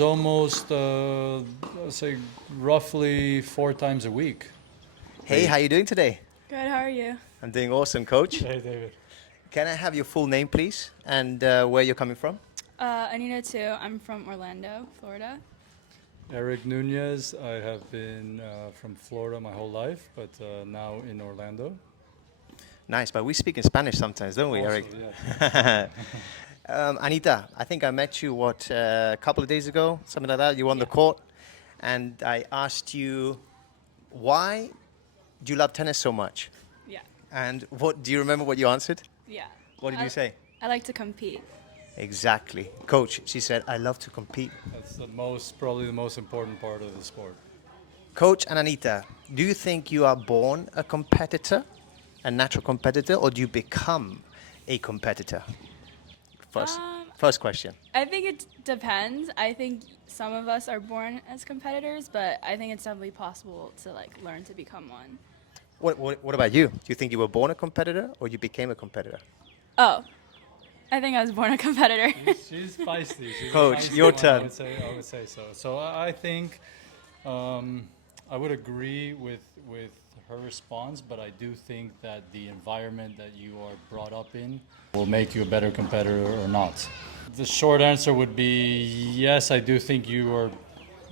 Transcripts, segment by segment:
Almost, let's say, roughly 4 times a week. Hey, how you doing today? Good, how are you? I'm doing awesome, coach. Hey, David. Can I have your full name, please, and where you're coming from? Anita too. I'm from Orlando, Florida. Eric Nunez. I have been from Florida my whole life, but now in Orlando. Nice, but we speak in Spanish sometimes, don't we, Also, Eric? yeah. Anita, I think I met you, a couple of days ago, something like that. You were on the Yeah. court, and I asked you, why do you love tennis so much? Yeah. And what do you remember what you answered? Yeah. What did I, you say? I like to compete. Exactly. Coach, she said, I love to compete. That's probably the most important part of the sport. Coach and Anita, do you think you are born a competitor, a natural competitor, or do you become a competitor? First, Um, first question. I think it depends. I think some of us are born as competitors, but I think it's definitely possible to learn to become one. What about you? Do you think you were born a competitor or you became a competitor? Oh, I think I was born a competitor. She's feisty. She's a Coach, feisty your one, turn. I would say so. So I think I would agree with her response, but I do think that the environment that you are brought up in will make you a better competitor or not. The short answer would be yes, I do think you are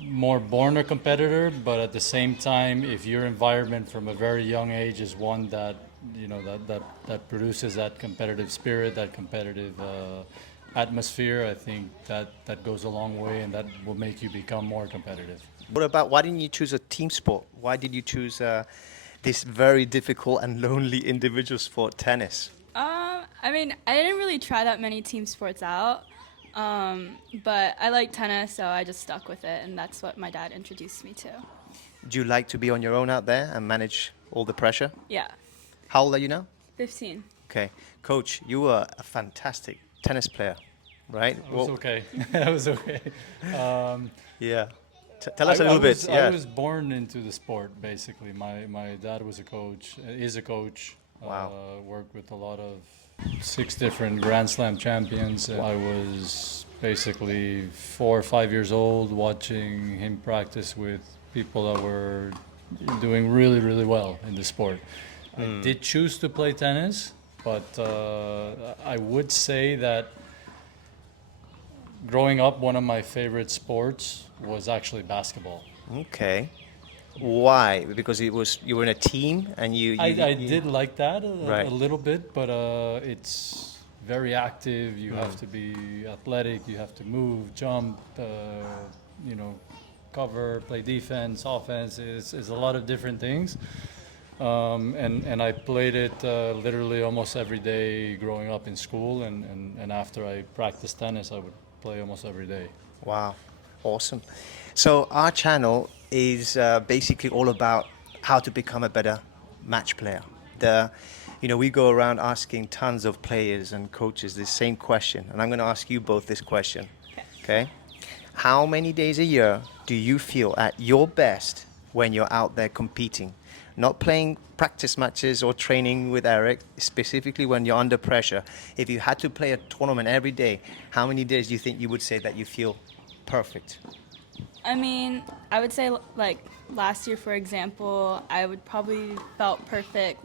more born a competitor, but at the same time, if your environment from a very young age is one that that produces that competitive spirit, that competitive atmosphere, I think that goes a long way, and that will make you become more competitive. What about why didn't you choose a team sport? Why did you choose this very difficult and lonely individual sport, tennis? I mean, I didn't really try that many team sports out, but I like tennis, so I just stuck with it, and that's what my dad introduced me to. Do you like to be on your own out there and manage all the pressure? Yeah, How old are you now? 15. Okay. Coach, you were a fantastic tennis player, right? I was okay. I was okay. Um, Yeah. Tell us a little bit. I Yeah. was born into the sport basically. My dad was a coach, is a coach. Wow. Worked with a lot of 6 different Grand Slam champions. I was basically 4 or 5 years old watching him practice with people that were doing really, really well in the sport. I did choose to play tennis, but I would say that growing up, one of my favorite sports was actually basketball. Okay. Why? Because it was you were in a team and I did like that a right. little bit, but it's very active. You have to be athletic. You have to move, jump, you know, cover, play defense, offense. Is a lot of different things. And I played it literally almost every day growing up in school, and after I practiced tennis, I would play almost every day. Wow. Awesome. So our channel is basically all about how to become a better match player. We go around asking tons of players and coaches the same question, and I'm going to ask you both this question. Okay. Okay? How many days a year do you feel at your best when you're out there competing? Not playing practice matches or training with Eric, specifically when you're under pressure. If you had to play a tournament every day, how many days do you think you would say that you feel perfect? I mean, I would say last year, for example, I would probably felt perfect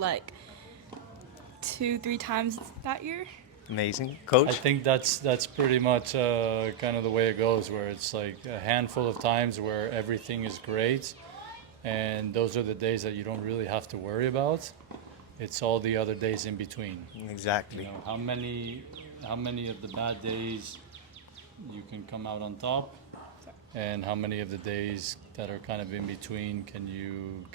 2, 3 times that year. Amazing. I Coach? think that's pretty much kind of the way it goes, where it's like a handful of times where everything is great, and those are the days that you don't really have to worry about. It's all the other days in between. You Exactly. know, how many of the bad days you can come out on top, and how many of the days that are kind of in between can you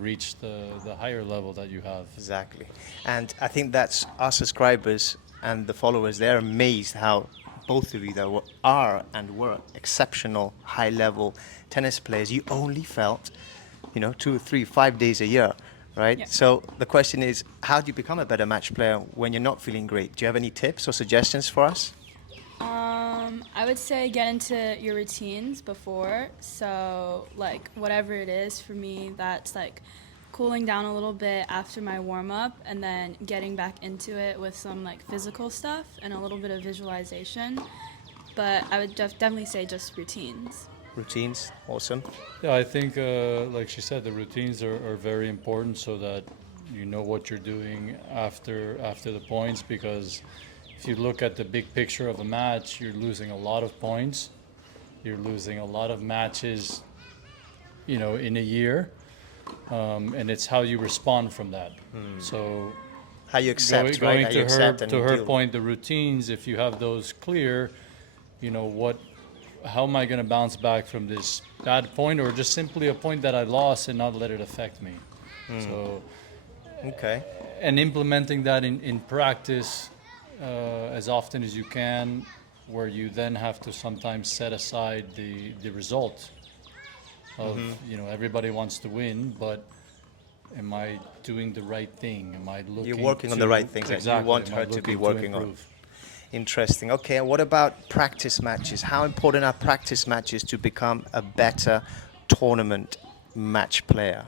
reach the higher level that you have. Exactly. And I think that's our subscribers and the followers, they're amazed how both of you that are and were exceptional high level tennis players. You only felt, 2, 3, 5 days a year, right? Yeah. So the question is, how do you become a better match player when you're not feeling great? Do you have any tips or suggestions for us? I would say get into your routines before. So, whatever it is for me, that's cooling down a little bit after my warm up and then getting back into it with some physical stuff and a little bit of visualization. but I would definitely say just routines. Routines, awesome. Yeah, I think, like she said, the routines are very important so that you know what you're doing after the points. Because if you look at the big picture of a match, you're losing a lot of points. You're losing a lot of matches, in a year, and it's how you respond from that. So How you accept, right? going How you accept and to her deal. point, the routines, if you have those clear, how am I going to bounce back from this bad point, or just simply a point that I lost and not let it affect me? So, Okay. and implementing that in practice as often as you can, where you then have to sometimes set aside the result of, everybody wants to win, but am I doing the right thing? Am I looking? You're working on the right things that you Exactly. want Am her I to be looking working on. improve? Interesting. Okay, and what about practice matches? How important are practice matches to become a better tournament match player?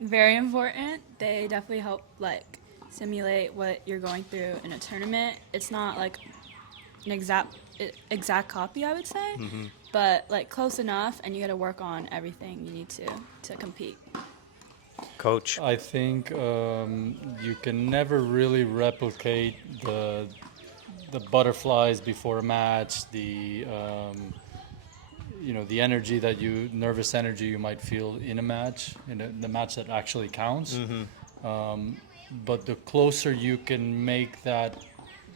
Very important. They definitely help like simulate what you're going through in a tournament. It's not like an exact copy, I would say, but like close enough, and you got to work on everything you need to compete. Coach? I think you can never really replicate the butterflies before a match, the energy nervous energy you might feel in a match, the match that actually counts. But the closer you can make that,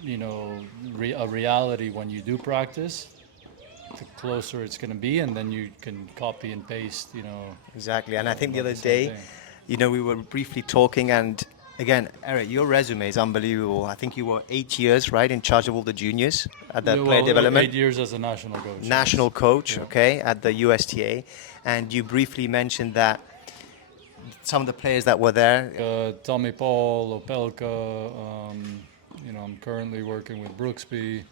a reality when you do practice, the closer it's going to be, and then you can copy and paste, Exactly. And I think the about other same day, thing. we were briefly talking, and again, Eric, your resume is unbelievable. I think you were 8 years, right, in charge of all the juniors at the Yeah, player well, development. 8 years as a national coach. National Yes. coach, Yeah. okay, at the USTA. And you briefly mentioned that some of the players that were there. Tommy Paul, Opelka. I'm currently working with Brooksby.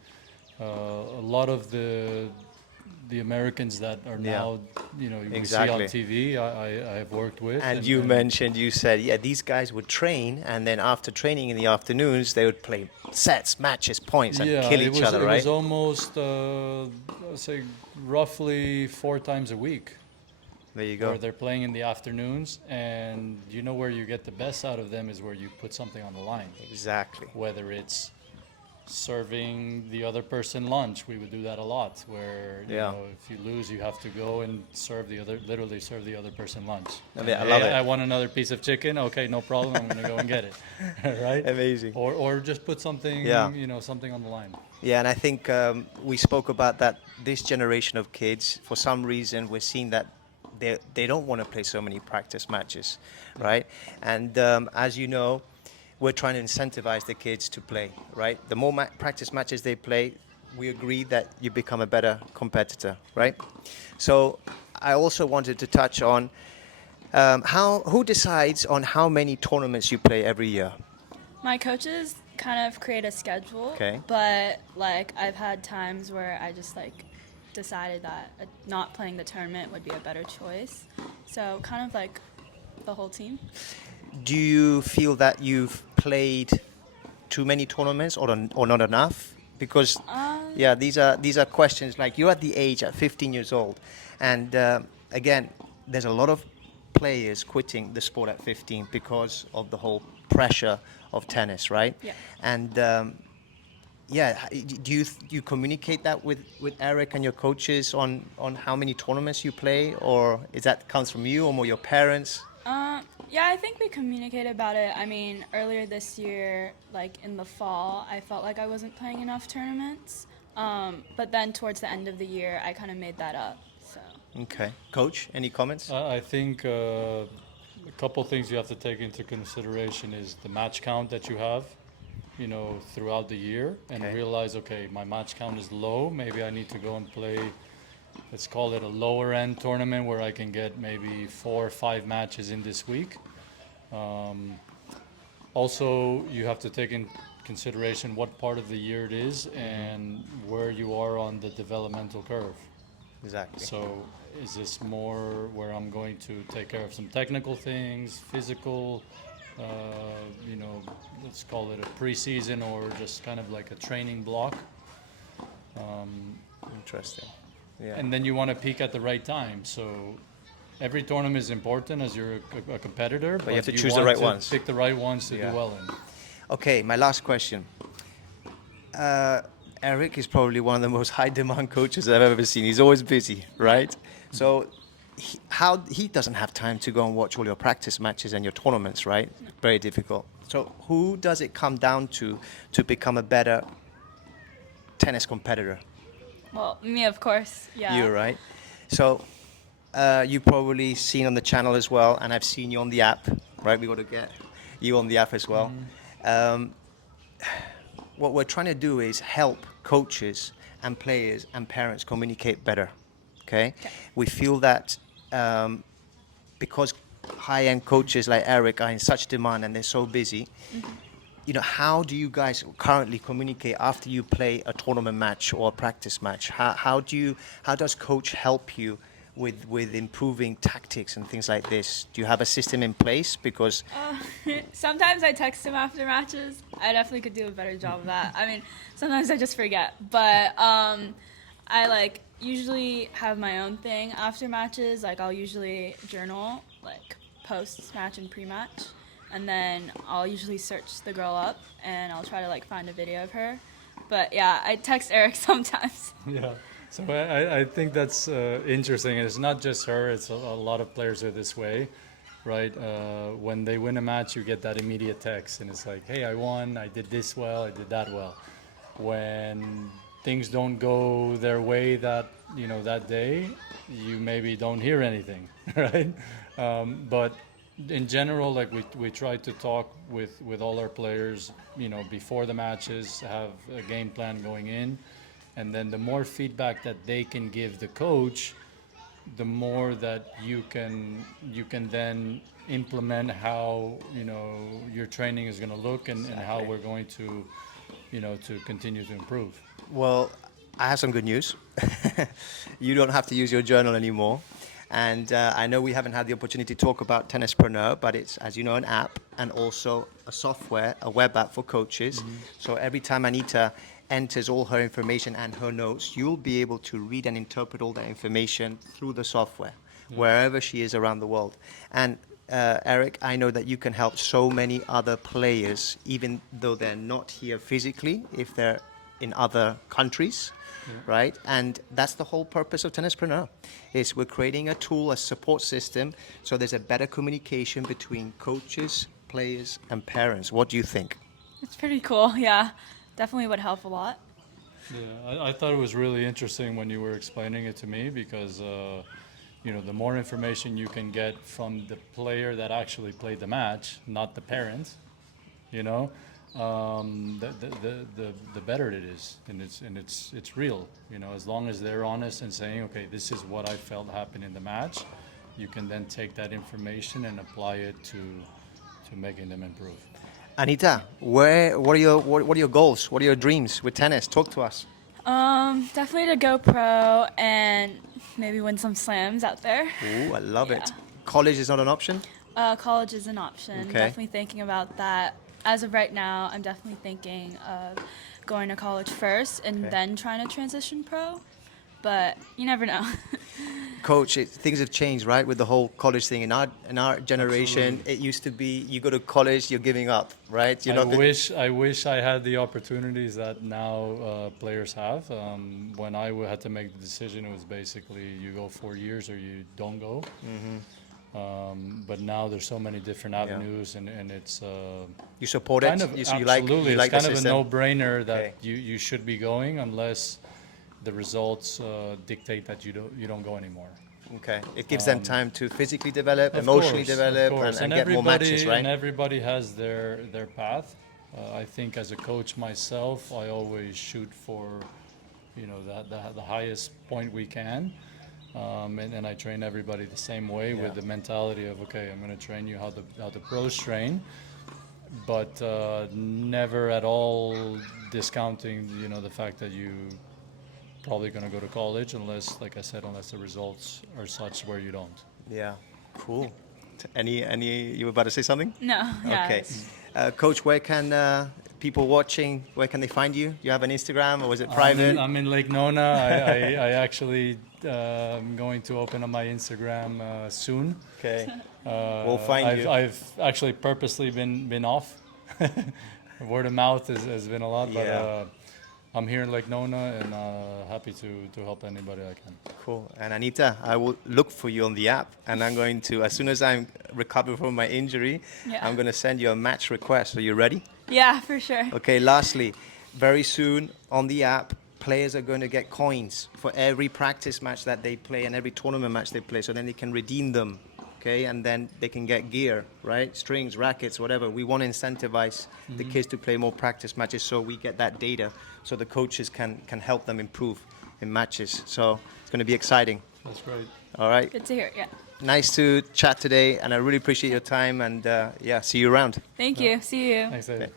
A lot of the Americans that are Yeah, now, we see on exactly. TV. I have worked with. And you mentioned, you said, yeah, these guys would train, and then after training in the afternoons, they would play sets, matches, points, and Yeah, kill it each was other, it right? was almost I'd say roughly 4 times a week, There you where go. they're playing in the afternoons, and where you get the best out of them is where you put something on the line. Exactly. Whether it's serving the other person lunch, we would do that a lot, where Yeah. if you lose, you have to go and literally serve the other person lunch. I mean, I And, love "Hey, it. I want another piece of chicken. Okay, no problem. I'm gonna go and get it." Right? Amazing. Or just put something, Yeah. something on the line. Yeah, and I think we spoke about that. This generation of kids, for some reason, we're seeing that they don't want to play so many practice matches, right? And as you know, we're trying to incentivize the kids to play, right? The more practice matches they play, we agree that you become a better competitor, right? So I also wanted to touch on who decides on how many tournaments you play every year. My coaches kind of create a schedule, Okay. but like I've had times where I just like decided that not playing the tournament would be a better choice. So kind of like the whole team. Do you feel that you've played too many tournaments or not enough? Because yeah, these are questions like you're at the age at 15 years old, and again, there's a lot of players quitting the sport at 15 because of the whole pressure of tennis, right? Yeah. And yeah, do you communicate that with Eric and your coaches on how many tournaments you play, or is that comes from you or more your parents? Yeah, I think we communicate about it. I mean, earlier this year, like in the fall, I felt like I wasn't playing enough tournaments. But then towards the end of the year, I kind of made that up. So. Okay, coach, any comments? I think a couple things you have to take into consideration is the match count that you have, throughout the year, and Okay. realize, okay, my match count is low. Maybe I need to go and play, let's call it a lower end tournament where I can get maybe 4 or 5 matches in this week. Also, you have to take in consideration what part of the year it is and where you are on the developmental curve. Exactly. So is this more where I'm going to take care of some technical things, physical, let's call it a preseason or just kind of like a training block? Interesting. Yeah. and then you want to peak at the right time. So every tournament is important as you're a competitor, but you have to choose the want right to ones. pick the right ones to Yeah. do well in. Okay, my last question. Eric is probably one of the most high demand coaches I've ever seen. He's always busy, right? So he doesn't have time to go and watch all your practice matches and your tournaments, right? Very difficult. So who does it come down to become a better tennis competitor? Well, me, of course. Yeah. You, right? So you've probably seen on the channel as well, and I've seen you on the app, right? We got to get you on the app as well. What we're trying to do is help coaches and players and parents communicate better. Okay? We feel that because high-end coaches like Eric are in such demand and they're so busy, you know, how do you guys currently communicate after you play a tournament match or a practice match? How does coach help you with improving tactics and things like this? Do you have a system in place? Because Sometimes I text him after matches. I definitely could do a better job of that. I mean, sometimes I just forget. But I like usually have my own thing after matches. Like I'll usually journal like post match and pre-match, and then I'll usually search the girl up and I'll try to like find a video of her. But yeah, I text Eric sometimes. Yeah. So I think that's interesting. And it's not just her, it's a lot of players are this way, right? When they win a match, you get that immediate text. And it's like, hey, I won, I did this well, I did that well. When things don't go their way that day, you maybe don't hear anything, right? But in general, like we try to talk with all our players, before the matches, have a game plan going in, and then the more feedback that they can give the coach, the more that you can then implement how your training is going to look and how we're going to to continue to improve. well, I have some good news. You don't have to use your journal anymore. And I know we haven't had the opportunity to talk about Tennispreneur, but it's, as you know, an app and also a software, a web app for coaches. So every time Anita enters all her information and her notes, you'll be able to read and interpret all that information through the software, wherever she is around the world. And Eric, I know that you can help so many other players, even though they're not here physically, if they're in other countries, right? And that's the whole purpose of Tennispreneur, is we're creating a tool, a support system, so there's a better communication between coaches, players, and parents. What do you think? It's pretty cool. Yeah, definitely would help a lot. Yeah, I thought it was really interesting when you were explaining it to me because, the more information you can get from the player that actually played the match, not the parent, the better it is, and it's real. As long as they're honest and saying, okay, this is what I felt happened in the match, you can then take that information and apply it to making them improve. Anita, what are your goals? What are your dreams with tennis? Talk to us. Definitely to go pro and maybe win some slams out there. Ooh, I love it. Yeah. College is not an option? College is an option. Okay. Definitely thinking about that. As of right now, I'm definitely thinking of going to college first and then trying to transition pro. But you never know. Coach, things have changed, right, with the whole college thing. In our generation, Absolutely. it used to be you go to college, you're giving up, right? You're I wish I had the opportunities that now players have. When I had to make the decision, it was basically you go 4 years or you don't go. But now there's so many different avenues, and it's you support kind it. of You like absolutely. you like It's the kind of a system. no-brainer that Okay. you should be going unless the results dictate that you don't go anymore. Okay, it gives them time to physically develop, Of emotionally course, develop, of course. and get more matches, right? And everybody has their path. I think as a coach myself, I always shoot for, the highest point we can, and I train everybody the same way with the mentality of, okay, I'm going to train you how the pros train, but never at all discounting, the fact that you probably going to go to college unless, like I said, unless the results are such where you don't. Yeah, cool. Any? You were about to say something? No. Yeah. Okay. Coach, where can people watching, where can they find you? You have an Instagram or was it private? I'm in Lake Nona. I actually am going to open up my Instagram soon. Okay. We'll find you. I've actually purposely been off. Word of mouth has been a lot, but Yeah. I'm here in Lake Nona and happy to help anybody I can. Cool. And Anita, I will look for you on the app, and I'm going to, as soon as I'm recovered from my injury, Yeah. I'm going to send you a match request. Are you ready? Yeah, for sure. Okay, lastly, very soon on the app, players are going to get coins for every practice match that they play and every tournament match they play, so then they can redeem them, okay? And then they can get gear, right? Strings, rackets, whatever. We want to incentivize the kids to play more practice matches so we get that data so the coaches can help them improve in matches. So it's going to be exciting. That's great. All right. Good to hear. Yeah. Nice to chat today, and I really appreciate your time, and yeah, see you around. Thank you. See you. Thanks, David.